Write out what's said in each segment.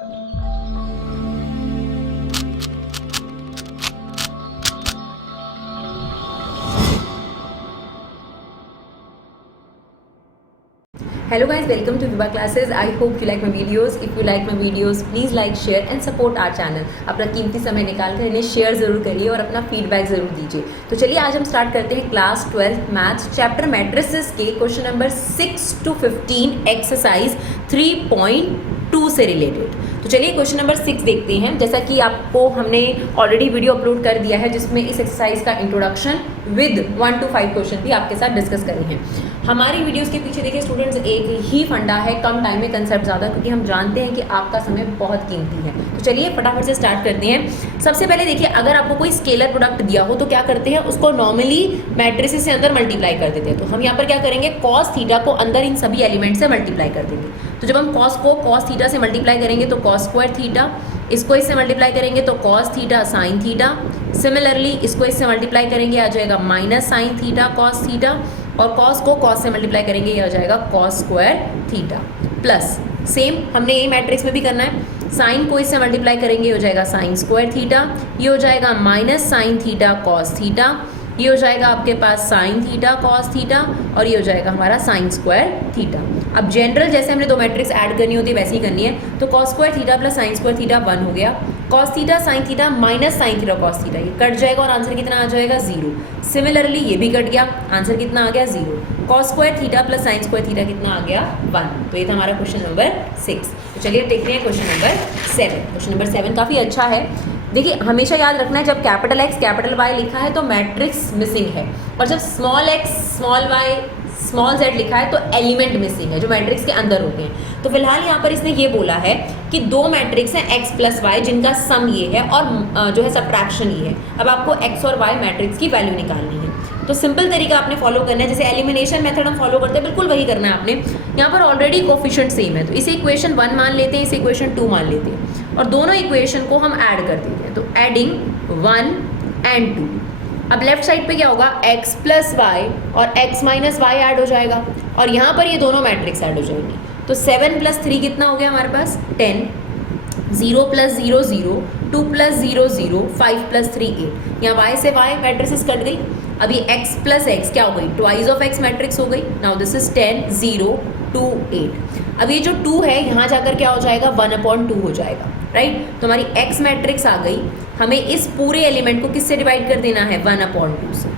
Hello guys, welcome to Viva classes. I hope you like my videos. If you like my videos, please like, share and support our channel. अपना कीमती समय निकाल कर इन्हें share ज़रूर करिए और अपना फीडबैक ज़रूर दीजिए। तो चलिए आज हम स्टार्ट करते हैं क्लास 12 मैथ्स चैप्टर मैट्रिसेस के क्वेश्चन नंबर 6 to 15 एक्सरसाइज 3.2 से रिलेटेड। तो चलिए क्वेश्चन नंबर 6 देखते हैं। जैसा कि आपको हमने ऑलरेडी वीडियो अपलोड कर दिया है जिसमें इस एक्सरसाइज का इंट्रोडक्शन विद 1 to 5 क्वेश्चन भी आपके साथ डिस्कस करे हैं। हमारी वीडियोस के पीछे देखिए स्टूडेंट्स एक ही फंडा है, कम टाइम में कंसेप्ट ज़्यादा, क्योंकि हम जानते हैं कि आपका समय बहुत कीमती है। तो चलिए फटाफट से स्टार्ट करते हैं। सबसे पहले देखिए, अगर आपको कोई स्केलर प्रोडक्ट दिया हो तो क्या करते हैं, उसको नॉर्मली मैट्रिसेस से अंदर मल्टीप्लाई कर देते हैं। तो हम यहाँ पर क्या करेंगे, कॉस थीटा को अंदर इन सभी एलिमेंट से मल्टीप्लाई कर देंगे। तो जब हम कॉस को कॉस थीटा से मल्टीप्लाई करेंगे तो कॉस स्क्वायर थीटा, इसको इससे मल्टीप्लाई करेंगे तो cos theta sine theta, similarly इसको इससे मल्टीप्लाई करेंगे आ जाएगा minus sine theta cos theta, और कॉस को कॉस से मल्टीप्लाई करेंगे ये आ जाएगा cos square theta, plus same हमने यही मैट्रिक्स में भी करना है। साइन को इससे मल्टीप्लाई करेंगे ये हो जाएगा साइन स्क्वायर थीटा, ये हो जाएगा minus sine theta cos theta, ये हो जाएगा आपके पास साइन थीटा कॉस थीटा, और ये हो जाएगा हमारा साइन स्क्वायर थीटा। अब जनरल जैसे हमने दो मैट्रिक्स ऐड करनी होती है वैसे ही करनी है। तो cos square theta plus sine square theta 1 हो गया, cos theta sine theta minus sine theta cos theta ये कट जाएगा और आंसर कितना आ जाएगा 0। सिमिलरली ये भी कट गया, आंसर कितना आ गया 0। Cos square theta plus sine square theta कितना आ गया 1। तो ये था हमारा क्वेश्चन नंबर 6। तो चलिए देखते हैं क्वेश्चन नंबर 7। क्वेश्चन नंबर 7 काफ़ी अच्छा है। देखिए हमेशा याद रखना है, जब कैपिटल X कैपिटल Y लिखा है तो मैट्रिक्स मिसिंग है, और जब small x small y small z लिखा है तो एलिमेंट मिसिंग है जो मैट्रिक्स के अंदर होते हैं। तो फिलहाल यहाँ पर इसने ये बोला है कि दो मैट्रिक्स हैं x प्लस वाई जिनका सम ये है और जो है सब्ट्रैक्शन ये है। अब आपको x और y मैट्रिक्स की वैल्यू निकालनी है। तो सिंपल तरीका आपने फॉलो करना है, जैसे एलिमिनेशन मेथड हम फॉलो करते हैं बिल्कुल वही करना है आपने। यहाँ पर ऑलरेडी कोफिशिएंट सेम है तो इसे इक्वेशन 1 मान लेते हैं, इसे इक्वेशन 2 मान लेते हैं और दोनों इक्वेशन को हम ऐड कर देते हैं। तो एडिंग 1 and 2, अब लेफ्ट साइड पे क्या होगा, x प्लस वाई और x माइनस वाई ऐड हो जाएगा और यहाँ पर ये दोनों मैट्रिक्स ऐड हो जाएंगे। तो 7 प्लस 3 कितना हो गया हमारे पास 10, 0 प्लस 0 0, 2 प्लस 0 0, 5 प्लस 3 8। यहाँ y से y मैट्रिसेस कट गई। अब ये x प्लस x क्या हो गई, ट्वाइस ऑफ x मैट्रिक्स हो गई। Now this is 10 0 2 8। अब ये जो 2 है यहाँ जाकर क्या हो जाएगा 1/2 हो जाएगा, राइट। तो हमारी x मैट्रिक्स आ गई। हमें इस पूरे एलिमेंट को किससे डिवाइड कर देना है 1/2 से,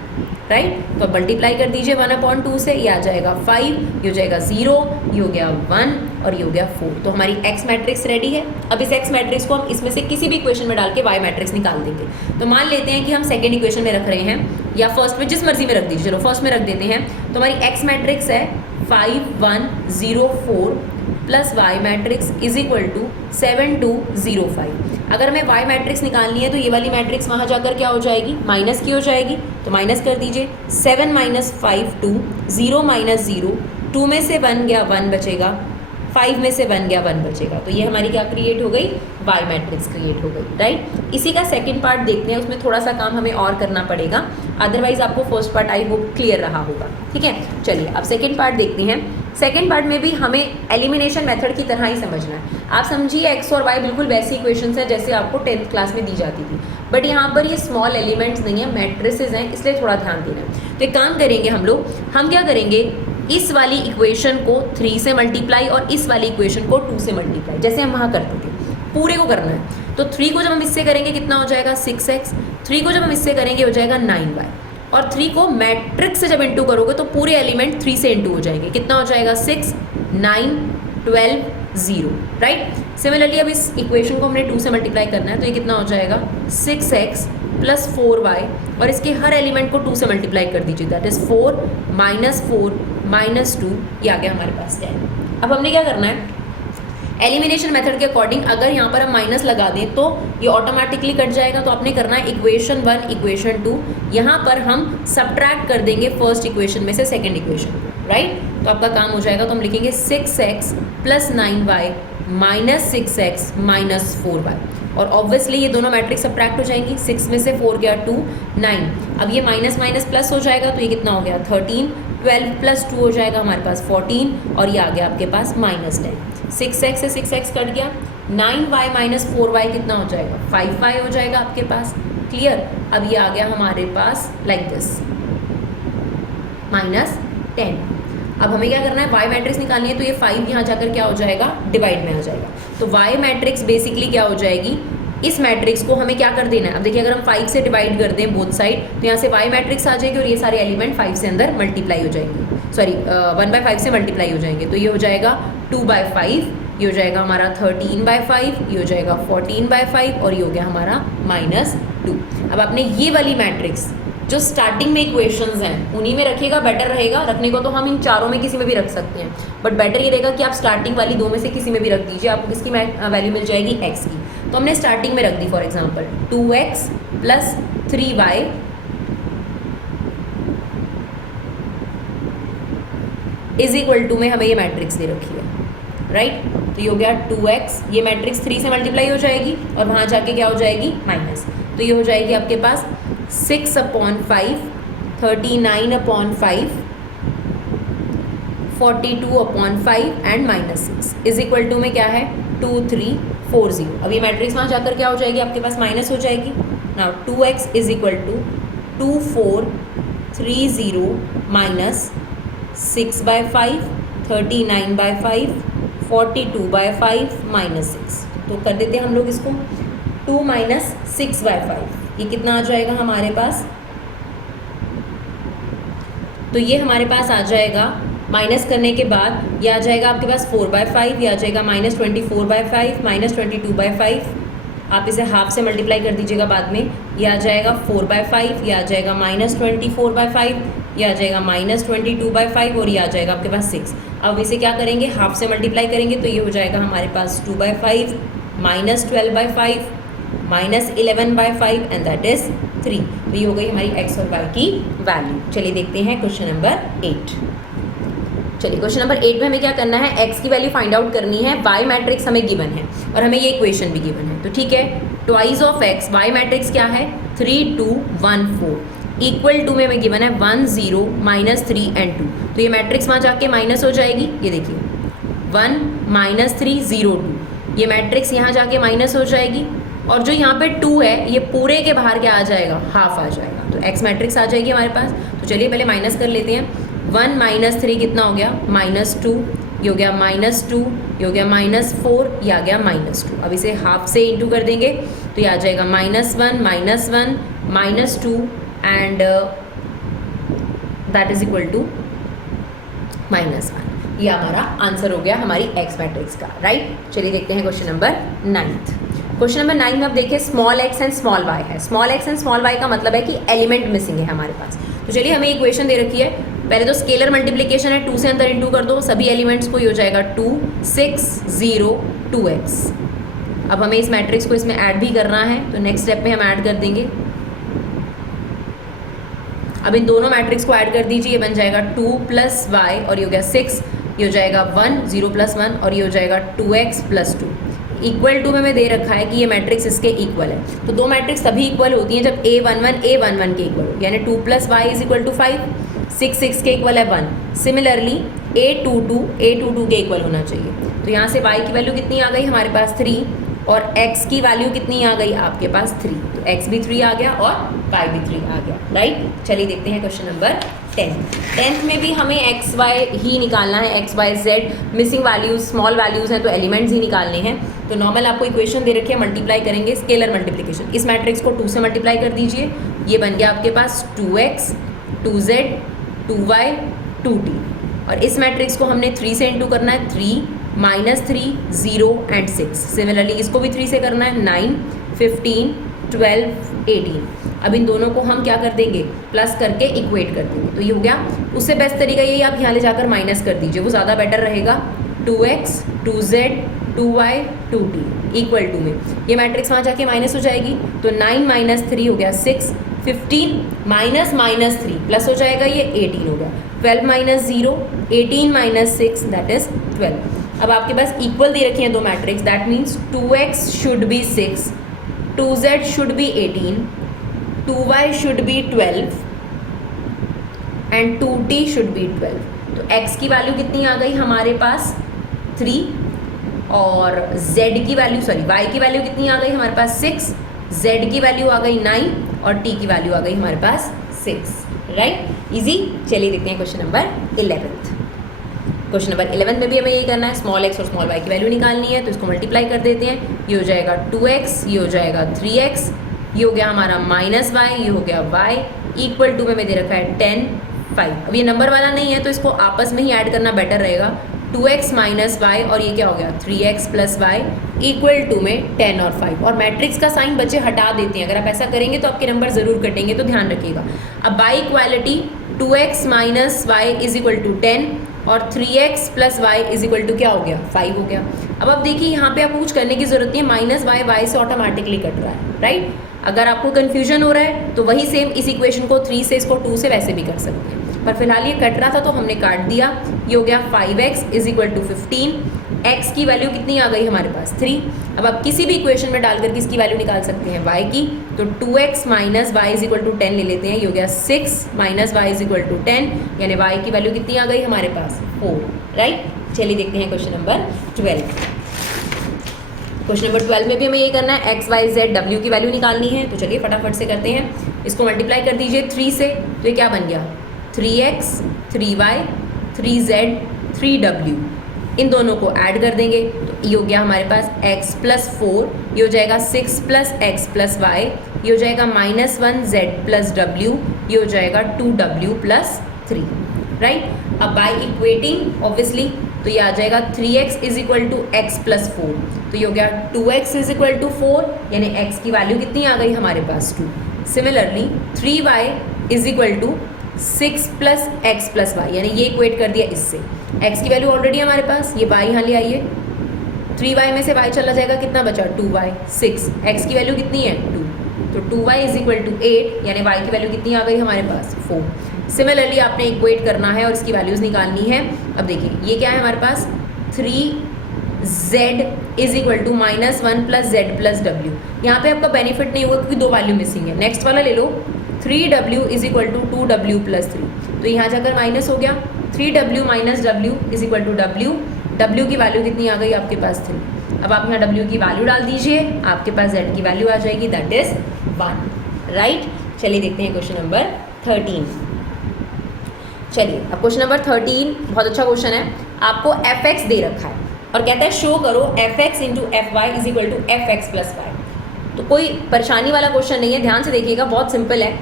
राइट। तो अब मल्टीप्लाई कर दीजिए 1/2 से, ये आ जाएगा 5, ये हो जाएगा 0, ये हो गया 1 और ये हो गया 4। तो हमारी x मैट्रिक्स रेडी है। अब इस x मैट्रिक्स को हम इसमें से किसी भी इक्वेशन में डाल के y मैट्रिक्स निकाल देंगे। तो मान लेते हैं कि हम सेकेंड इक्वेशन में रख रहे हैं या फर्स्ट में, जिस मर्जी में रख दीजिए। चलो फर्स्ट में रख देते हैं। तो हमारी x मैट्रिक्स है 5 1 0 4 plus y matrix is equal to 7 2 0 5। अगर हमें y मैट्रिक्स निकालनी है तो ये वाली मैट्रिक्स वहाँ जाकर क्या हो जाएगी, माइनस की हो जाएगी। तो माइनस कर दीजिए, 7 माइनस 5 2, 0 माइनस 0, 2 में से 1 गया 1 बचेगा, 5 में से 1 गया 1 बचेगा। तो ये हमारी क्या क्रिएट हो गई, y मैट्रिक्स क्रिएट हो गई, राइट। इसी का सेकंड पार्ट देखते हैं, उसमें थोड़ा सा काम हमें और करना पड़ेगा, अदरवाइज आपको first part I hope clear रहा होगा, ठीक है। चलिए अब सेकंड पार्ट देखते हैं। सेकंड पार्ट में भी हमें एलिमिनेशन मेथड की तरह ही समझना है। आप समझिए x और y बिल्कुल वैसी इक्वेशंस है जैसे आपको 10th क्लास में दी जाती थी, बट यहाँ पर ये स्मॉल एलिमेंट्स नहीं है, मैट्रिसेस हैं, इसलिए थोड़ा ध्यान देना है। तो एक काम करेंगे हम लोग, हम क्या करेंगे, इस वाली इक्वेशन को 3 से मल्टीप्लाई और इस वाली इक्वेशन को 2 से मल्टीप्लाई, जैसे हम वहाँ करते थे, पूरे को करना है। तो 3 को जब हम इससे करेंगे कितना हो जाएगा 6x, 3 को जब हम इससे करेंगे हो जाएगा 9y, और 3 को मैट्रिक्स से जब इंटू करोगे तो पूरे एलिमेंट 3 से इंटू हो जाएंगे। कितना हो जाएगा 6 9 12 0, राइट। सिमिलरली अब इस इक्वेशन को हमने 2 से मल्टीप्लाई करना है तो ये कितना हो जाएगा 6x प्लस 4y, और इसके हर एलिमेंट को 2 से मल्टीप्लाई कर दीजिए, दैट इज 4 माइनस 4 माइनस 2, ये आ गया हमारे पास 10। अब हमने क्या करना है, एलिमिनेशन मेथड के अकॉर्डिंग अगर यहाँ पर हम माइनस लगा दें तो ये ऑटोमेटिकली कट जाएगा। तो आपने करना है इक्वेशन 1 इक्वेशन 2, यहाँ पर हम सब्ट्रैक्ट कर देंगे फर्स्ट इक्वेशन में से सेकंड इक्वेशन को, राइट। तो आपका काम हो जाएगा। तो हम लिखेंगे 6x plus 9y minus 6x minus 4y, और ऑब्वियसली ये दोनों मैट्रिक्स सब्ट्रैक्ट हो जाएंगी। 6 में से 4 गया 2 9, अब ये माइनस माइनस प्लस हो जाएगा तो ये कितना हो गया 13, 12 प्लस 2 हो जाएगा हमारे पास 14, और ये आ गया आपके पास माइनस 10। 6x से 6x कट गया, 9y माइनस 4y कितना हो जाएगा, 5y हो जाएगा आपके पास। क्लियर। अब ये आ गया हमारे पास लाइक दिस -10। अब हमें क्या करना है, y मैट्रिक्स निकालनी है, तो ये 5 यहाँ जाकर क्या हो जाएगा, डिवाइड में आ जाएगा। तो y मैट्रिक्स बेसिकली क्या हो जाएगी, इस मैट्रिक्स को हमें क्या कर देना है, अब देखिए अगर हम 5 से डिवाइड कर दें बोथ साइड, तो यहाँ से y मैट्रिक्स आ जाएगी और ये सारे एलिमेंट 5 से अंदर मल्टीप्लाई हो जाएंगे, सॉरी 1/5 से मल्टीप्लाई हो जाएंगे। तो ये हो जाएगा 2/5, ये हो जाएगा हमारा 13/5, ये हो जाएगा 14/5 और ये हो गया हमारा -2। अब आपने ये वाली मैट्रिक्स जो स्टार्टिंग में इक्वेशंस हैं उन्हीं में रखिएगा, बेटर रहेगा। रखने को तो हम इन चारों में किसी में भी रख सकते हैं, बट बेटर ये रहेगा कि आप स्टार्टिंग वाली दो में से किसी में भी रख दीजिए, आपको किसकी वैल्यू मिल जाएगी, x की। तो हमने स्टार्टिंग में रख दी, फॉर एग्जांपल 2x + 3y = में हमें ये मैट्रिक्स दे रखी है, राइट। तो ये हो गया 2x, ये मैट्रिक्स 3 से मल्टीप्लाई हो जाएगी और वहाँ जाके क्या हो जाएगी, माइनस। तो ये हो जाएगी आपके पास 6/5, 39/5, 42/5 एंड -6 = में क्या है, 2 3 4 0। अब ये मैट्रिक्स वहाँ जाकर क्या हो जाएगी, आपके पास माइनस हो जाएगी। Now 2x = 2 4 3 0 -6/5, 39/5, 42/5 -6। तो कर देते हैं हम लोग इसको, 2 - 6/5, ये कितना आ जाएगा हमारे पास, तो ये हमारे पास आ जाएगा माइनस करने के बाद ये आ जाएगा आपके पास 4/5, ये आ जाएगा -24/5, -22/5। आप इसे हाफ से मल्टीप्लाई कर दीजिएगा बाद में, ये आ जाएगा 4/5, ये आ जाएगा -24/5, ये आ जाएगा -22/5 और ये आ जाएगा आपके पास 6। अब इसे क्या करेंगे, हाफ से मल्टीप्लाई करेंगे, तो ये हो जाएगा हमारे पास 2/5, -12/5, -11/5 एंड दैट इज 3। तो ये हो गई हमारी x और y की वैल्यू। चलिए देखते हैं क्वेश्चन नंबर 8। चलिए क्वेश्चन नंबर 8 में हमें क्या करना है, x की वैल्यू फाइंड आउट करनी है, y मैट्रिक्स हमें गिवन है और हमें ये इक्वेशन भी गिवन है। तो ठीक है, twice of x, y matrix क्या है, 3 2 1 4 = में हमें गिवन है 1 0 -3 एंड 2। तो ये मैट्रिक्स वहाँ जाके माइनस हो जाएगी, ये देखिए 1 -3 0 2, ये मैट्रिक्स यहाँ जाके माइनस हो जाएगी और जो यहाँ पे 2 है ये पूरे के बाहर क्या आ जाएगा, हाफ आ जाएगा। तो x मैट्रिक्स आ जाएगी हमारे पास। तो चलिए पहले माइनस कर लेते हैं, 1 - 3 कितना हो गया, -2, ये हो गया -2, ये हो गया -4, ये आ गया -2। अब इसे हाफ से इंटू कर देंगे तो ये आ जाएगा -1 -1 -2 and that is equal to -1। ये हमारा आंसर हो गया हमारी x मैट्रिक्स का, राइट। चलिए देखते हैं क्वेश्चन नंबर 9। क्वेश्चन नंबर 9 में आप देखिए small x and small y है। Small x and small y का मतलब है कि एलिमेंट मिसिंग है हमारे पास। तो चलिए हमें इक्वेशन दे रखी है, पहले तो स्केलर मल्टीप्लिकेशन है, 2 से अंदर इंटू कर दो सभी एलिमेंट्स को, ये हो जाएगा 2 6 0 2x। अब हमें इस मैट्रिक्स को इसमें ऐड भी करना है, तो नेक्स्ट स्टेप में हम ऐड कर देंगे। अब इन दोनों मैट्रिक्स को ऐड कर दीजिए, ये बन जाएगा 2 + y और ये हो गया 6, ये हो जाएगा 1 0 + 1 और ये हो जाएगा 2x + 2 = में दे रखा है कि ये मैट्रिक्स इसके इक्वल है। तो दो मैट्रिक्स तभी इक्वल होती हैं जब a11 a11 के इक्वल हो, यानी 2 + y = 5, 6 6 के इक्वल है 1। सिमिलरली a22 के इक्वल होना चाहिए। तो यहाँ से y की वैल्यू कितनी आ गई हमारे पास 3 और x की वैल्यू कितनी आ गई आपके पास 3। तो x भी 3 आ गया और y भी 3 आ गया, राइट। चलिए देखते हैं क्वेश्चन नंबर 10। 10th में भी हमें x y ही निकालना है, x y z missing values small values हैं तो एलिमेंट्स ही निकालने हैं। तो नॉर्मल आपको इक्वेशन दे रखी है, मल्टीप्लाई करेंगे स्केलर मल्टीप्लिकेशन। इस मैट्रिक्स को 2 से मल्टीप्लाई कर दीजिए, ये बन गया आपके पास 2x 2z 2y 2t और इस मैट्रिक्स को हमने 3 से इंटू करना है, 3 -3 0 एंड 6। सिमिलरली इसको भी 3 से करना है, 9 15 12 18। अब इन दोनों को हम क्या कर देंगे, प्लस करके इक्वेट कर देंगे। तो ये हो गया। उससे बेस्ट तरीका यही, आप यहाँ ले जाकर माइनस कर दीजिए, वो ज़्यादा बेटर रहेगा। 2x 2z 2y 2t = में ये मैट्रिक्स वहाँ जाके माइनस हो जाएगी। तो 9 - 3 हो गया 6, 15 -3 प्लस हो जाएगा, ये 18 हो गया। 12 - 0 18 - 6 दैट इज 12। अब आपके पास इक्वल दे रखी हैं दो matrix, that means 2x should be 6, 2z should be 18, 2y should be 12 and 2t should be 12। तो x की वैल्यू कितनी आ गई हमारे पास 3 और z की वैल्यू सॉरी y की वैल्यू कितनी आ गई हमारे पास 6, z की वैल्यू आ गई 9 और t की वैल्यू आ गई हमारे पास 6, राइट। इजी। चलिए देखते हैं क्वेश्चन नंबर 11। क्वेश्चन नंबर 11 में भी हमें यही करना है, स्मॉल x और स्मॉल y की वैल्यू निकालनी है, तो इसको मल्टीप्लाई कर देते हैं। ये हो जाएगा 2x, ये हो जाएगा 3x, ये हो गया हमारा -y, ये हो गया y, इक्वल टू में दे रखा है 10, 5। अब ये नंबर वाला नहीं है तो इसको आपस में ही ऐड करना बेटर रहेगा। 2x - y और ये क्या हो गया 3x + y इक्वल टू में 10 और 5। और मैट्रिक्स का साइन बच्चे हटा देते हैं, अगर आप ऐसा करेंगे तो आपके नंबर ज़रूर कटेंगे, तो ध्यान रखिएगा। अब बाई इक्वालिटी 2x - y = 10 और 3x + y = क्या हो गया 5 हो गया। अब आप देखिए यहाँ पे आपको कुछ करने की ज़रूरत नहीं है, -y से ऑटोमेटिकली कट रहा है, राइट। अगर आपको कन्फ्यूजन हो रहा है तो वही सेम इस इक्वेशन को 3 से इसको 2 से वैसे भी कर सकते हैं, पर फिलहाल ये कट रहा था तो हमने काट दिया। ये हो गया 5x = 15, x की वैल्यू कितनी आ गई हमारे पास 3। अब आप किसी भी इक्वेशन में डालकर किसकी वैल्यू निकाल सकते हैं y की, तो 2x - y = 10 ले लेते हैं। ये हो गया 6 - y = 10, यानी y की वैल्यू कितनी आ गई हमारे पास 4, राइट। चलिए देखते हैं क्वेश्चन नंबर 12। क्वेश्चन नंबर 12 में भी हमें ये करना है, x, y, z, w की वैल्यू निकालनी है, तो चलिए फटाफट से करते हैं। इसको मल्टीप्लाई कर दीजिए 3 से, तो ये क्या बन गया 3x, 3y, 3z, 3w। इन दोनों को ऐड कर देंगे तो ये हो गया हमारे पास x + 4, ये हो जाएगा 6 + x + y, ये हो जाएगा -1z + w, ये हो जाएगा 2w + 3, राइट। अब बाय इक्वेटिंग ऑब्वियसली तो ये आ जाएगा 3x = x + 4, तो ये हो गया 2x = 4, यानी x की वैल्यू कितनी आ गई हमारे पास 2। सिमिलरली 3y = 6 + x + y, यानी ये इक्वेट कर दिया इससे। x की वैल्यू ऑलरेडी हमारे पास, ये y यहाँ ले आइए, 3y में से y चला जाएगा, कितना बचा 2y, 6, x की वैल्यू कितनी है 2, तो 2y = 8, यानी y की वैल्यू कितनी आ गई हमारे पास 4। सिमिलरली आपने इक्वेट करना है और इसकी वैल्यूज़ निकालनी है। अब देखिए ये क्या है हमारे पास 3z = -1 + z + w। यहाँ पे आपका बेनिफिट नहीं हुआ क्योंकि 2 वैल्यू मिसिंग है। नेक्स्ट वाला ले लो 3w = 2w + 3, तो यहाँ जाकर माइनस हो गया 3w - w = w। w की वैल्यू कितनी आ गई आपके पास 3। अब आप यहाँ w की वैल्यू डाल दीजिए, आपके पास z की वैल्यू आ जाएगी, दैट इज 1, राइट। चलिए देखते हैं क्वेश्चन नंबर 13। चलिए अब क्वेश्चन नंबर 13 बहुत अच्छा क्वेश्चन है। आपको fx दे रखा है और कहता है शो करो fx × fy = fx + y। तो कोई परेशानी वाला क्वेश्चन नहीं है, ध्यान से देखिएगा, बहुत सिंपल है।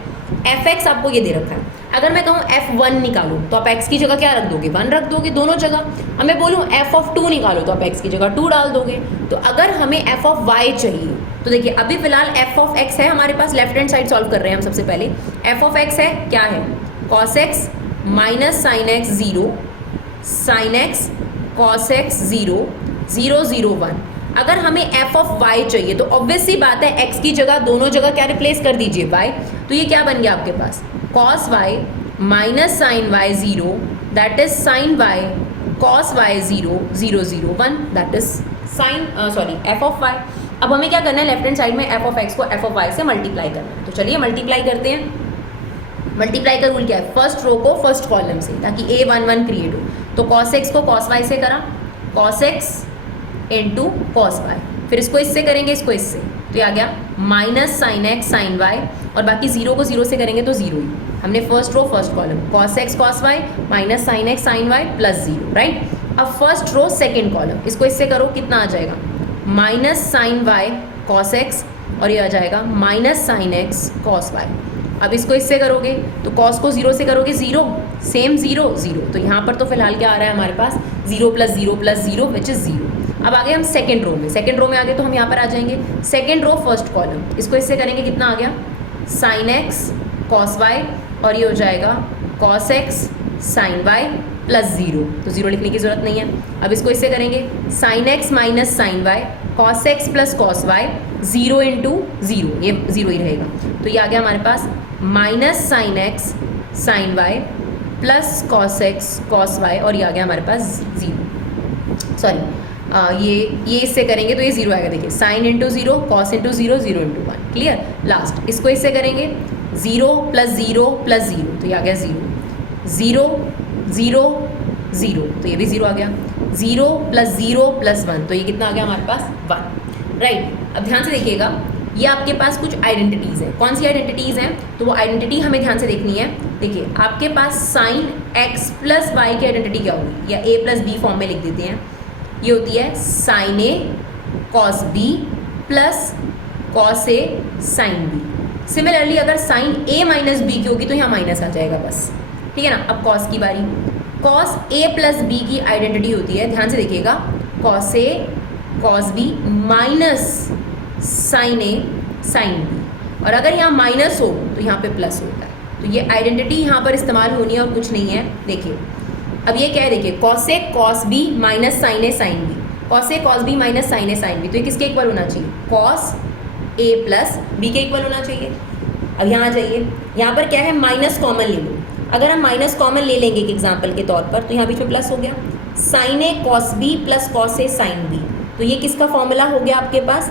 fx आपको ये दे रखा है, अगर मैं कहूँ f1 निकालो तो आप x की जगह क्या रख दोगे 1 रख दोगे दोनों जगह। अब मैं बोलूँ f(2) निकालो तो आप x की जगह 2 डाल दोगे। तो अगर हमें f(y) चाहिए तो देखिए अभी फिलहाल f(x) है हमारे पास, लेफ्ट हैंड साइड सॉल्व कर रहे हैं हम सबसे पहले। f(x) है क्या है cos x - sin x 0, sin x cos x 0, 0 0 1। अगर हमें f(y) चाहिए तो ऑब्वियस सी बात है x की जगह दोनों जगह क्या रिप्लेस कर दीजिए y, तो ये क्या बन गया आपके पास cos y - sin y 0, that is sin y cos y 0, 0 0 1, that is f(y). अब हमें क्या करना है, लेफ्ट हैंड साइड में f(x) को f(y) से मल्टीप्लाई करना है, तो चलिए मल्टीप्लाई करते हैं। मल्टीप्लाई का रूल क्या है, फर्स्ट रो को फर्स्ट कॉलम से, ताकि a11 क्रिएट हो। तो cos x को cos y से करा, cos x × cos y, फिर इसको इससे करेंगे, इसको इससे, तो ये आ गया -sin x sin y, और बाकी 0 को 0 से करेंगे तो 0 ही। हमने first row first column cos x cos y -sin x sin y +0, right. अब फर्स्ट रो सेकेंड कॉलम, इसको इससे करो, कितना आ जाएगा -sin y cos x, और ये आ जाएगा -sin x cos y। अब इसको इससे करोगे तो cos को 0 से करोगे 0, सेम 0 0, तो यहाँ पर तो फिलहाल क्या आ रहा है हमारे पास 0 + 0 + 0 विच इज़ 0। अब आ गए हम सेकेंड रो में, सेकेंड रो में आ गए तो हम यहाँ पर आ जाएंगे सेकेंड रो फर्स्ट कॉलम, इसको इससे करेंगे, कितना आ गया sin x cos y, और ये हो जाएगा cos x sin y +0, तो 0 लिखने की ज़रूरत नहीं है। अब इसको इससे करेंगे sin x - sin y cos x + cos y, 0 × 0, ये 0 ही रहेगा, तो ये आ गया हमारे पास -sin x sin y + cos x cos y, और ये आ गया हमारे पास 0, सॉरी ये इससे करेंगे तो ये 0 आएगा। देखिए sin × 0 cos × 0, 0 × 1, क्लियर। लास्ट इसको इससे करेंगे 0 + 0 + 0, तो ये आ गया 0 0 0 0, तो ये भी 0 आ गया। 0 + 0 + 1, तो ये कितना आ गया हमारे पास 1, राइट। अब ध्यान से देखिएगा, ये आपके पास कुछ आइडेंटिटीज़ हैं। कौन सी आइडेंटिटीज़ हैं? तो वो आइडेंटिटी हमें ध्यान से देखनी है। देखिए आपके पास साइन x + y की आइडेंटिटी क्या होगी, या a + b फॉर्म में लिख देते हैं। ये होती है sine a cos b plus cos a sin b। Similarly अगर साइन a - b की होगी तो यहाँ माइनस आ जाएगा बस, ठीक है ना। अब cos की बारी, cos a + b की आइडेंटिटी होती है, ध्यान से देखिएगा, cos a cos b minus sine a sin b। और अगर यहाँ माइनस हो तो यहाँ पे प्लस होता है, तो ये आइडेंटिटी यहाँ पर इस्तेमाल होनी है और कुछ नहीं है। देखिए अब ये क्या है, देखिए cos a cos b minus sin a sin b, cos a cos b minus sin a sin b, तो ये किसके इक्वल होना चाहिए, cos a + b के इक्वल होना चाहिए। अब यहाँ आ जाइए, यहाँ पर क्या है, माइनस कॉमन ले लो। अगर हम माइनस कॉमन ले लेंगे एक एग्जाम्पल के तौर पर, तो यहाँ बीच में प्लस हो गया, sin a cos b + cos a sin b, तो ये किसका फॉर्मूला हो गया आपके पास,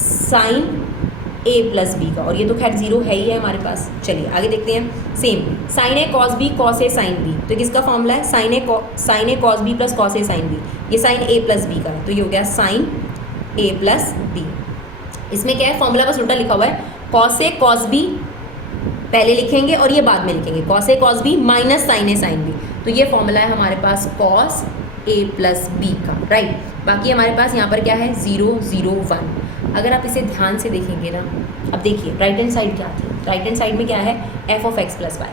sin a + b का, और ये तो खैर 0 है ही है हमारे पास। चलिए आगे देखते हैं, same sin a cos b cos a sin b, तो किसका फॉर्मूला है, sin a cos b + cos a sin b, ये sin a + b का है, तो ये हो गया sin a + b। इसमें क्या है, फॉर्मूला बस उल्टा लिखा हुआ है, cos a cos b पहले लिखेंगे और ये बाद में लिखेंगे, cos a cos b minus sin a sin b, तो ये फॉर्मूला है हमारे पास cos a + b का, राइट। बाकी हमारे पास यहाँ पर क्या है, 0 0 1। अगर आप इसे ध्यान से देखेंगे ना, अब देखिए राइट हैंड साइड क्या थी, राइट हैंड साइड में क्या है, f(x + y),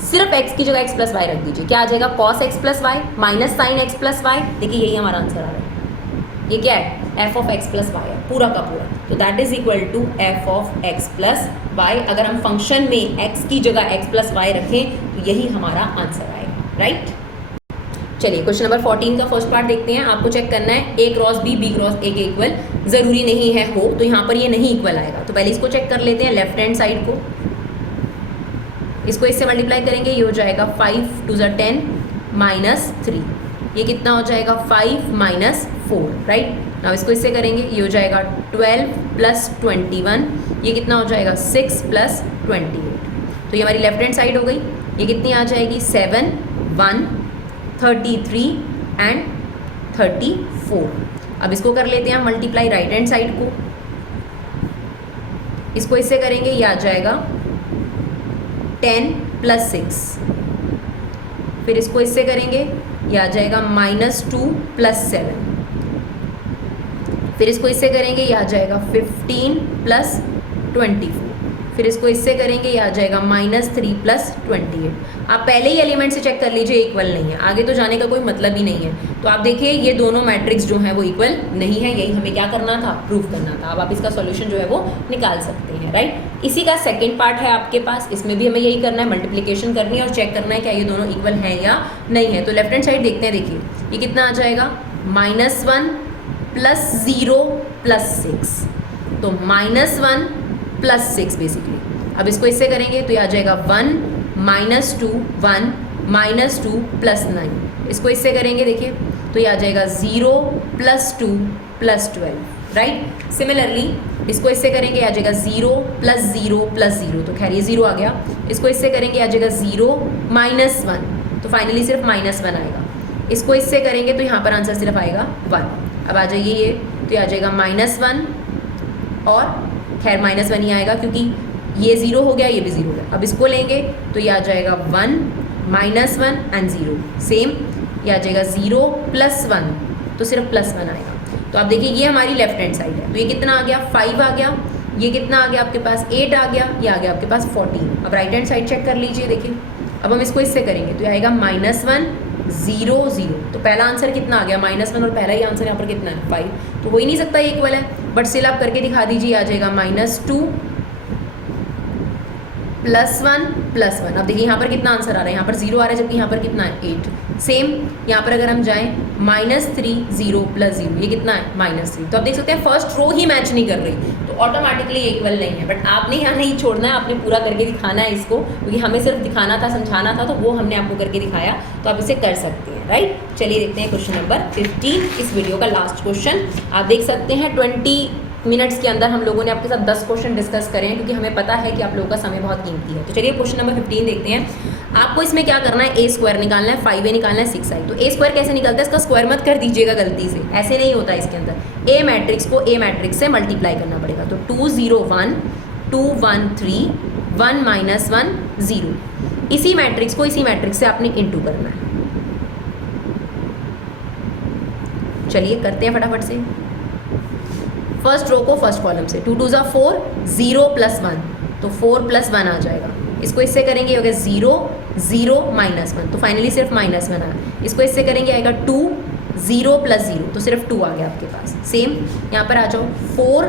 सिर्फ x की जगह x + y रख दीजिए, क्या आ जाएगा, cos x + y minus sin x + y। देखिए यही हमारा आंसर आ रहा है, ये क्या है, f(x + y) है पूरा का पूरा, तो that is equal to f(x + y)। अगर हम फंक्शन में x की जगह x + y रखें तो यही हमारा आंसर आएगा, राइट। चलिए क्वेश्चन नंबर 14 का फर्स्ट पार्ट देखते हैं। आपको चेक करना है a cross b b cross a के इक्वल ज़रूरी नहीं है हो, तो यहाँ पर ये नहीं इक्वल आएगा। तो पहले इसको चेक कर लेते हैं, लेफ्ट हैंड साइड को, इसको इससे मल्टीप्लाई करेंगे, ये हो जाएगा 5 × 2 = 10 -3, ये कितना हो जाएगा 5 - 4, राइट। अब इसको इससे करेंगे, ये हो जाएगा 12 + 21, ये कितना हो जाएगा 6 + 28, तो ये हमारी लेफ्ट हैंड साइड हो गई। ये कितनी आ जाएगी 7 1 33 एंड 34। अब इसको कर लेते हैं मल्टीप्लाई राइट हैंड साइड को, इसको इससे करेंगे, ये आ जाएगा 10 + 6, फिर इसको इससे करेंगे, ये आ जाएगा -2 + 7, फिर इसको इससे करेंगे, ये आ जाएगा 15 + 24, फिर इसको इससे करेंगे, ये आ जाएगा -3 + 28। आप पहले ही एलिमेंट से चेक कर लीजिए इक्वल नहीं है, आगे तो जाने का कोई मतलब ही नहीं है। तो आप देखिए ये दोनों मैट्रिक्स जो हैं वो इक्वल नहीं है, यही हमें क्या करना था, प्रूव करना था। अब आप इसका सॉल्यूशन जो है वो निकाल सकते हैं, राइट। इसी का सेकंड पार्ट है आपके पास, इसमें भी हमें यही करना है, मल्टीप्लिकेशन करनी है और चेक करना है क्या ये दोनों इक्वल हैं या नहीं है। तो लेफ्ट हैंड साइड देखते हैं, देखिए ये कितना आ जाएगा, -1 + 0 + 6, तो -1 + 6 बेसिकली। अब इसको इससे करेंगे तो ये आ जाएगा 1 -2 1 -2 + 9, इसको इससे करेंगे देखिए तो ये आ जाएगा 0 + 2 + 12, राइट। सिमिलरली इसको इससे करेंगे, आ जाएगा 0 + 0 + 0, तो खैर ये 0 आ गया। इसको इससे करेंगे, आ जाएगा 0 -1, तो फाइनली सिर्फ -1 आएगा। इसको इससे करेंगे तो यहाँ पर आंसर सिर्फ आएगा 1। अब आ जाइए ये, तो ये आ जाएगा -1 और खैर -1 ही आएगा क्योंकि ये 0 हो गया, ये भी 0 हो गया। अब इसको लेंगे तो ये आ जाएगा 1 -1 एंड 0, सेम ये आ जाएगा 0 + 1, तो सिर्फ +1 आएगा। तो आप देखिए ये हमारी लेफ्ट हैंड साइड है, तो ये कितना आ गया 5 आ गया, ये कितना आ गया आपके पास 8 आ गया, ये आ गया आपके पास 14। अब राइट हैंड साइड चेक कर लीजिए, देखिए अब हम इसको इससे करेंगे तो ये आएगा -1 0 0, तो पहला आंसर कितना आ गया -1 और पहला ही आंसर यहाँ पर कितना है 5, तो हो ही नहीं सकता ये इक्वल है। बट स्टिल आप करके दिखा दीजिए, आ जाएगा -2 +1 +1। अब देखिए यहाँ पर कितना आंसर आ रहा है, यहाँ पर 0 आ रहा है जबकि यहाँ पर कितना है 8। सेम यहाँ पर अगर हम जाएं -3 0 + 0, ये कितना है -3। तो आप देख सकते हैं फर्स्ट रो ही मैच नहीं कर रही, तो ऑटोमेटिकली इक्वल नहीं है। बट आपने यहाँ नहीं छोड़ना है, आपने पूरा करके दिखाना है इसको, क्योंकि हमें सिर्फ दिखाना था, समझाना था, तो वो हमने आपको करके दिखाया, तो आप इसे कर सकते हैं, राइट। चलिए देखते हैं क्वेश्चन नंबर 15, इस वीडियो का लास्ट क्वेश्चन। आप देख सकते हैं 20 मिनट्स के अंदर हम लोगों ने आपके साथ 10 क्वेश्चन डिस्कस करें, क्योंकि हमें पता है कि आप लोगों का समय बहुत कीमती है। तो चलिए क्वेश्चन नंबर 15 देखते हैं। आपको इसमें क्या करना है, ए स्क्वायर निकालना है, 5a निकालना है 6i। तो ए स्क्वायर कैसे निकलता है, इसका स्क्वायर मत कर दीजिएगा गलती से, ऐसे नहीं होता है इसके अंदर। ए मैट्रिक्स को ए मैट्रिक्स से मल्टीप्लाई करना पड़ेगा। तो 2 0 1 2 1 3 1 -1 0, इसी मैट्रिक्स को इसी मैट्रिक्स से आपने इंटू करना है। चलिए करते हैं फटाफट से। फर्स्ट रो को फर्स्ट कॉलम से, 2 2 4 0 + 1, तो 4 + 1 आ जाएगा। इसको इससे करेंगे हो गया 0 0 -1, तो फाइनली सिर्फ -1 आया। इसको इससे करेंगे आएगा 2 0 + 0, तो सिर्फ 2 आ गया आपके पास। सेम यहाँ पर आ जाओ, 4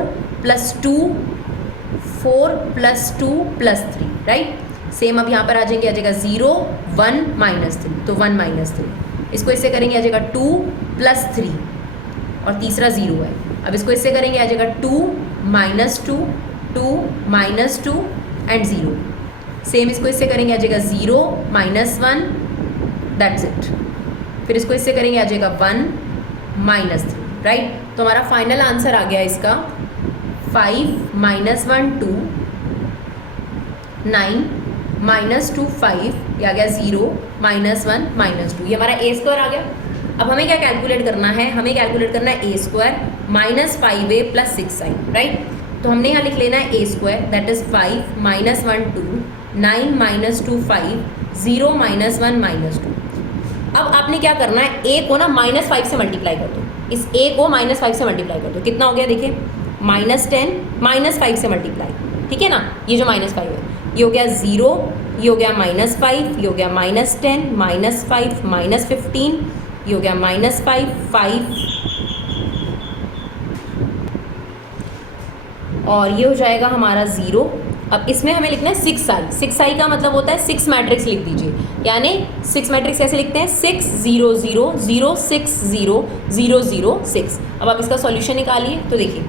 + 2 4 + 2 + 3, राइट। सेम अब यहाँ पर आ जाएंगे, आ जाएगा 0 1 -3, तो 1 -3। इसको इससे करेंगे आ जाएगा 2 + 3 और तीसरा 0 है। अब इसको इससे करेंगे आ जाएगा 2 -2 2 -2 एंड 0। सेम इसको इससे करेंगे आ जाएगा 0 -1, दैट्स इट। फिर इसको इससे करेंगे आ जाएगा 1 -3, राइट। तो हमारा फाइनल आंसर आ गया इसका 5 -1 2 9 -2 5, ये आ गया 0 -1 -2, ये हमारा ए स्क्वायर आ गया। अब हमें क्या कैलकुलेट करना है, हमें कैलकुलेट करना है ए स्क्वायर -5a + 6i, राइट। तो हमने यहाँ लिख लेना है ए स्क्वायर, दैट इज 5 -1 2 9 -2 5 0 -1 -2। अब आपने क्या करना है, ए को ना -5 से मल्टीप्लाई कर दो, इस ए को -5 से मल्टीप्लाई कर दो। कितना हो गया देखिए, -10 -5 से मल्टीप्लाई, ठीक है ना। ये जो -5 है, ये हो गया 0, ये हो गया -5, ये हो गया -10 -5 -15, ये हो गया -5 5, और ये हो जाएगा हमारा 0। अब इसमें हमें लिखना है 6i। 6i का मतलब होता है 6 मैट्रिक्स लिख दीजिए, यानी 6 मैट्रिक्स कैसे लिखते हैं, 6 0 0 0 6 0 0 0 6। अब आप इसका सॉल्यूशन निकालिए, तो देखिए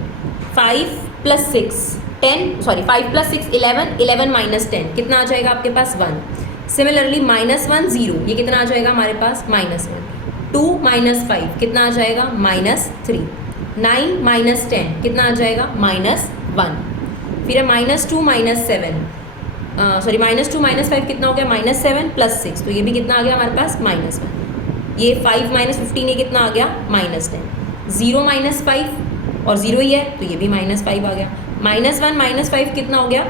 5 + 6 10, सॉरी 5 + 6 11 11 -10, कितना आ जाएगा आपके पास 1। सिमिलरली -1 0, ये कितना आ जाएगा हमारे पास -1। 2 -5 कितना आ जाएगा -3। 9 -10 कितना आ जाएगा -1। फिर है -2 -7, सॉरी -2 -5 कितना हो गया -7 + 6, तो ये भी कितना आ गया हमारे पास -1। ये 5 -15, ये कितना आ गया -10। 0 -5 और 0 ही है, तो ये भी -5 आ गया। -1 -5 कितना हो गया,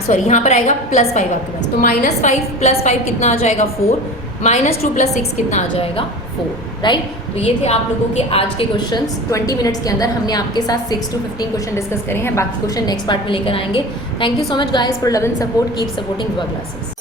सॉरी यहाँ पर आएगा +5 आपके पास, तो -5 + 5 कितना आ जाएगा 4, -2 + 6 कितना आ जाएगा 4, राइट। तो ये थे आप लोगों के आज के क्वेश्चंस। 20 मिनट्स के अंदर हमने आपके साथ 6 to 15 क्वेश्चन डिस्कस करे हैं। बाकी क्वेश्चन नेक्स्ट पार्ट में लेकर आएंगे। Thank you so much guys for love and support, keep supporting विवा क्लासेस।